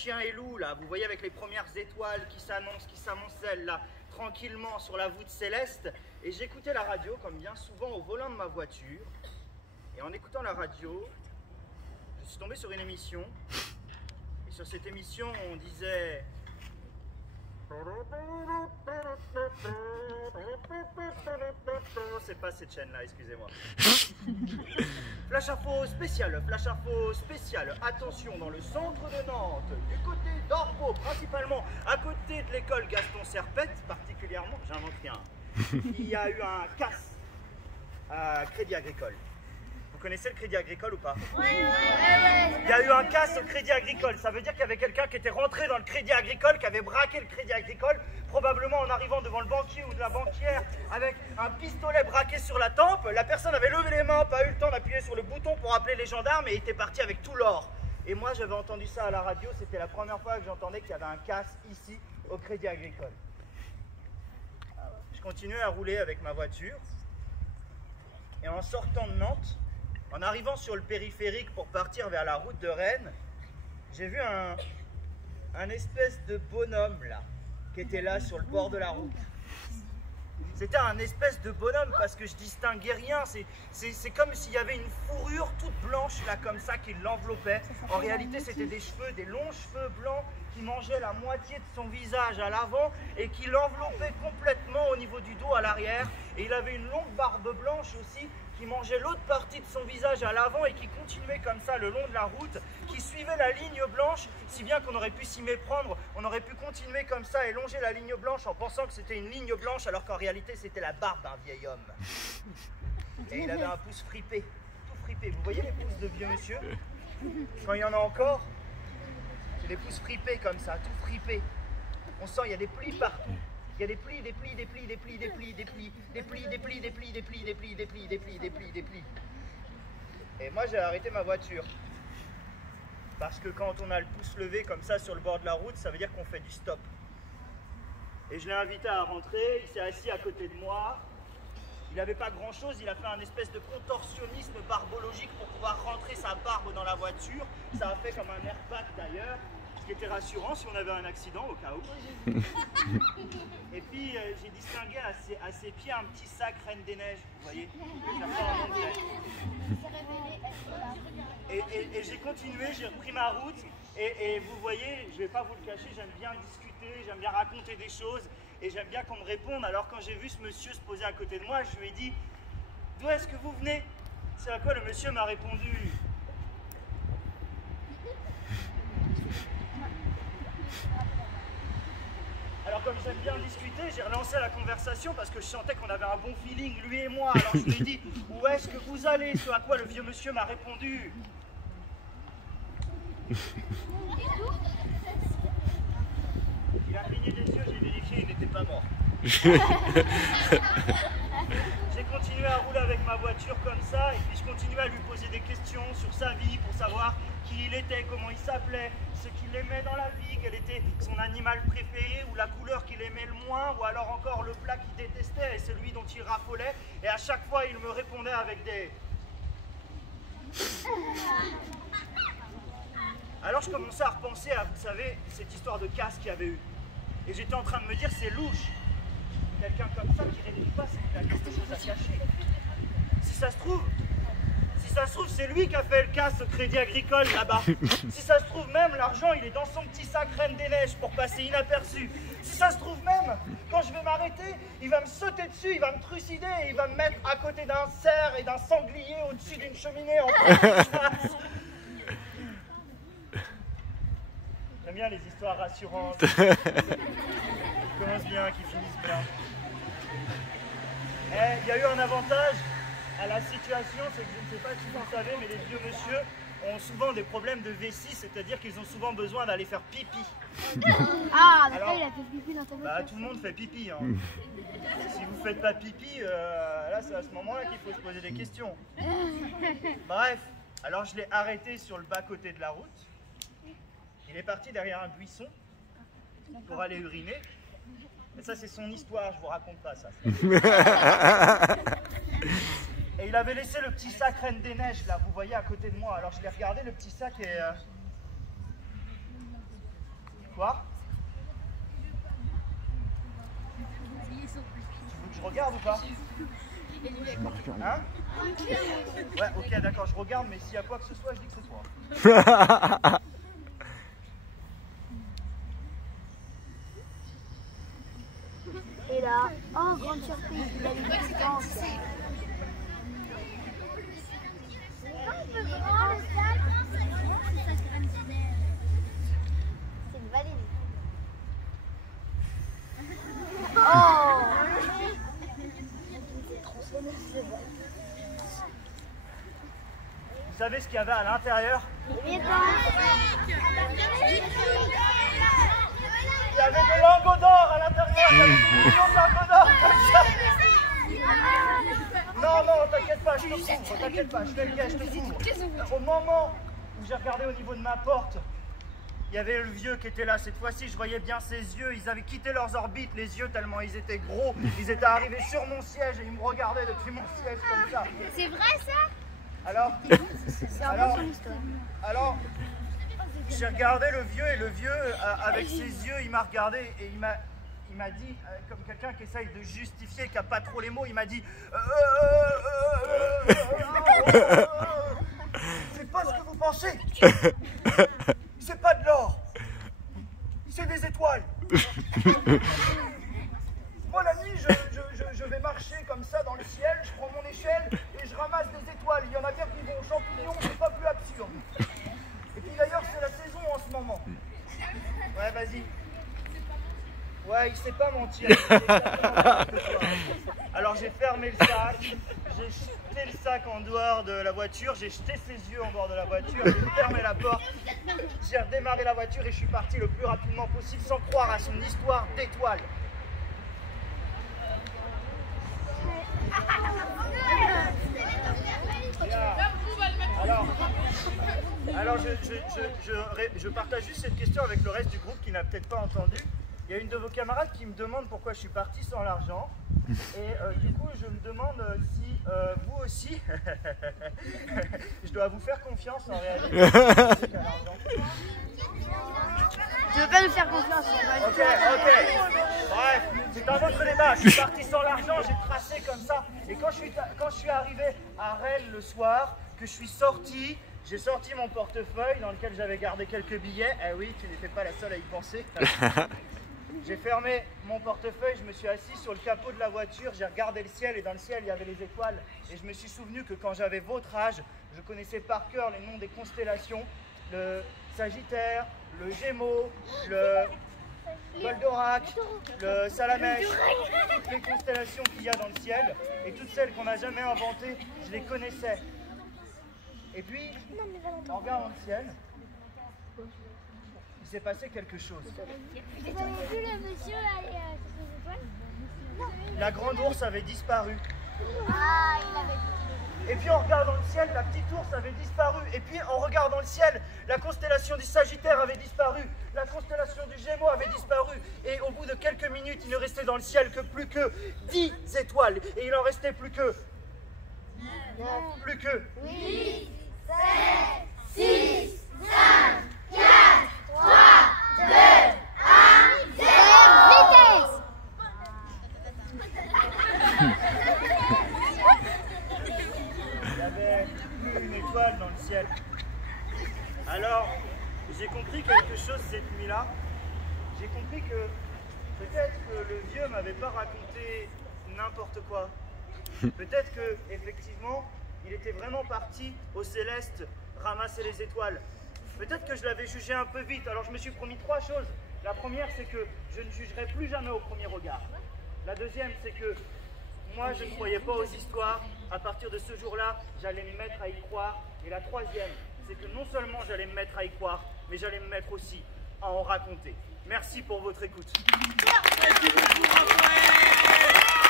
Chien et loup, là, vous voyez avec les premières étoiles qui s'amoncellent là, tranquillement sur la voûte céleste. Et j'écoutais la radio, comme bien souvent, au volant de ma voiture. Et en écoutant la radio, je suis tombé sur une émission. Et sur cette émission, on disait... C'est pas cette chaîne-là, excusez-moi. Flash info spécial, attention, dans le centre de Nantes, du côté d'Orbeau, principalement, à côté de l'école Gaston Serpette, particulièrement, j'invente rien, il y a eu un casse à Crédit Agricole. Vous connaissez le Crédit Agricole ou pas? Oui. Il y a eu un casse au Crédit Agricole. Ça veut dire qu'il y avait quelqu'un qui était rentré dans le Crédit Agricole, qui avait braqué le Crédit Agricole, probablement en arrivant devant le banquier ou de la banquière, avec un pistolet braqué sur la tempe. La personne avait levé les mains, pas eu le temps d'appuyer sur le bouton pour appeler les gendarmes et était parti avec tout l'or. Et moi, j'avais entendu ça à la radio. C'était la première fois que j'entendais qu'il y avait un casse ici, au Crédit Agricole. Je continuais à rouler avec ma voiture. Et en sortant de Nantes, en arrivant sur le périphérique pour partir vers la route de Rennes, j'ai vu un espèce de bonhomme là, qui était là sur le bord de la route. C'était un espèce de bonhomme parce que je distinguais rien, c'est comme s'il y avait une fourrure toute blanche là comme ça qui l'enveloppait. En réalité c'était des cheveux, des longs cheveux blancs qui mangeaient la moitié de son visage à l'avant et qui l'enveloppaient complètement au niveau du dos à l'arrière. Et il avait une longue barbe blanche aussi qui mangeait l'autre partie de son visage à l'avant et qui continuait comme ça le long de la route, qui suivait la ligne blanche, si bien qu'on aurait pu s'y méprendre, on aurait pu continuer comme ça et longer la ligne blanche en pensant que c'était une ligne blanche alors qu'en réalité c'était la barbe d'un vieil homme. Et il avait un pouce fripé, tout fripé. Vous voyez les pouces de vieux monsieur? Quand il y en a encore, c'est des pouces fripés comme ça, tout fripé. On sent il y a des plis partout. Il y a des plis. Et moi j'ai arrêté ma voiture. Parce que quand on a le pouce levé comme ça sur le bord de la route, ça veut dire qu'on fait du stop. Et je l'ai invité à rentrer, il s'est assis à côté de moi. Il n'avait pas grand chose, il a fait un espèce de contorsionnisme barbologique pour pouvoir rentrer sa barbe dans la voiture. Ça a fait comme un airbag d'ailleurs. Ce qui était rassurant si on avait un accident au cas où. Et puis j'ai distingué à ses pieds un petit sac Reine des Neiges, vous voyez. Et j'ai continué, j'ai repris ma route et vous voyez, je ne vais pas vous le cacher, j'aime bien discuter, j'aime bien raconter des choses et j'aime bien qu'on me réponde. Alors quand j'ai vu ce monsieur se poser à côté de moi, je lui ai dit « D'où est-ce que vous venez ?» C'est à quoi le monsieur m'a répondu « Alors comme j'aime bien discuter, j'ai relancé la conversation parce que je sentais qu'on avait un bon feeling, lui et moi. Alors je lui ai dit, où est-ce que vous allez? Ce à quoi le vieux monsieur m'a répondu. Il a cligné des yeux, j'ai vérifié, il n'était pas mort. J'ai continué à rouler avec ma voiture comme ça et puis je continuais à lui poser des questions sur sa vie pour savoir qui il était, comment il s'appelait, ce qu'il aimait dans la vie, quel était son animal préféré ou la couleur qu'il aimait le moins ou alors encore le plat qu'il détestait et celui dont il raffolait. Et à chaque fois il me répondait avec des... Alors je commençais à repenser à, vous savez, cette histoire de casse qu'il y avait eu. Et j'étais en train de me dire c'est louche. Quelqu'un comme ça qui ne réveille pas, c'est qu'il a quelque chose à cacher. Si ça se trouve, c'est lui qui a fait le casse au Crédit Agricole là-bas. Si ça se trouve même, l'argent il est dans son petit sac Reine des Neiges pour passer inaperçu. Si ça se trouve même, quand je vais m'arrêter, il va me sauter dessus, il va me trucider et il va me mettre à côté d'un cerf et d'un sanglier au-dessus d'une cheminée en chasse. J'aime bien les histoires rassurantes, qui commencent bien, qui finissent bien. Il y a eu un avantage à la situation, c'est que je ne sais pas si vous le savez, mais les vieux monsieur ont souvent des problèmes de vessie, c'est-à-dire qu'ils ont souvent besoin d'aller faire pipi. Ah, d'accord, il a fait pipi dans ta voiture. Bah, tout le monde fait pipi. Hein. Si vous ne faites pas pipi, là c'est à ce moment-là qu'il faut se poser des questions. Bref, alors je l'ai arrêté sur le bas-côté de la route. Il est parti derrière un buisson pour aller uriner. Et ça c'est son histoire, je vous raconte pas ça. Et il avait laissé le petit sac Reine des Neiges là, vous voyez à côté de moi. Alors je l'ai regardé, le petit sac l'histoire. Tu veux que je regarde ou pas? Hein? Ouais, ok, d'accord, je regarde, mais s'il y a quoi que ce soit, je dis que c'est toi. Et là, oh, grande surprise, il a une distance. C'est une valise. Oh! Vous savez ce qu'il y avait à l'intérieur? Il y avait des lingots d'or à l'intérieur, il y avait des millions de lingots d'or comme ça. Non, non, t'inquiète pas, je te couvre, t'inquiète pas, je fais le gars, je te couvre. Au moment où j'ai regardé au niveau de ma porte, il y avait le vieux qui était là. Cette fois-ci, je voyais bien ses yeux, ils avaient quitté leurs orbites, les yeux, tellement ils étaient gros. Ils étaient arrivés sur mon siège et ils me regardaient depuis mon siège comme ça. C'est vrai ça? Alors, alors, j'ai regardé le vieux et le vieux, avec ses yeux, il m'a regardé et il m'a dit, comme quelqu'un qui essaye de justifier, qui n'a pas trop les mots, il m'a dit c'est pas ce que vous pensez, c'est pas de l'or, c'est des étoiles. Moi la nuit, je vais marcher comme ça dans le ciel, je prends mon échelle et je ramasse des étoiles. Il y en a bien qui vont aux champignons, c'est pas plus absurde. Et puis d'ailleurs, c'est la saison en ce moment. Ouais, vas-y. Ouais, il sait pas mentir. Alors j'ai fermé le sac, j'ai jeté le sac en dehors de la voiture, j'ai jeté ses yeux en dehors de la voiture, j'ai fermé la porte, j'ai redémarré la voiture et je suis parti le plus rapidement possible sans croire à son histoire d'étoiles. Alors je partage juste cette question avec le reste du groupe qui n'a peut-être pas entendu. Il y a une de vos camarades qui me demande pourquoi je suis parti sans l'argent. Et du coup, je me demande si vous aussi, je dois vous faire confiance en réalité. Tu veux pas nous faire confiance? Ok. Bref, c'est un autre débat. Je suis parti sans l'argent, j'ai tracé comme ça. Et quand je suis arrivé à Rennes le soir, que je suis sorti, j'ai sorti mon portefeuille dans lequel j'avais gardé quelques billets. Eh oui, tu n'étais pas la seule à y penser. J'ai fermé mon portefeuille, je me suis assis sur le capot de la voiture, j'ai regardé le ciel et dans le ciel il y avait les étoiles. Et je me suis souvenu que quand j'avais votre âge, je connaissais par cœur les noms des constellations, le Sagittaire, le Gémeaux, le Goldorak, le Salamèche, toutes les constellations qu'il y a dans le ciel et toutes celles qu'on n'a jamais inventées, je les connaissais. Et puis, en regardant le ciel, il s'est passé quelque chose. Vous avez vu le monsieur là, sur les étoiles? La grande ours avait disparu. Ah, il avait... Et puis en regardant le ciel, la petite ours avait disparu. Et puis en regardant le ciel, la constellation du Sagittaire avait disparu. La constellation du Gémeaux avait disparu. Et au bout de quelques minutes, il ne restait dans le ciel que plus que 10 étoiles. Et il en restait plus que... 8, 7, 6, 5, 4, 3, 2, 1, 0. Vitesse! Il n'y avait plus une étoile dans le ciel. Alors, j'ai compris quelque chose cette nuit-là. J'ai compris que peut-être que le vieux m'avait pas raconté n'importe quoi. Peut-être que, effectivement, il était vraiment parti au céleste ramasser les étoiles. Peut-être que je l'avais jugé un peu vite. Alors je me suis promis 3 choses. La première, c'est que je ne jugerai plus jamais au premier regard. La deuxième, c'est que moi, je ne croyais pas aux histoires. À partir de ce jour-là, j'allais me mettre à y croire. Et la troisième, c'est que non seulement j'allais me mettre à y croire, mais j'allais me mettre aussi à en raconter. Merci pour votre écoute. Merci beaucoup, Raphaël.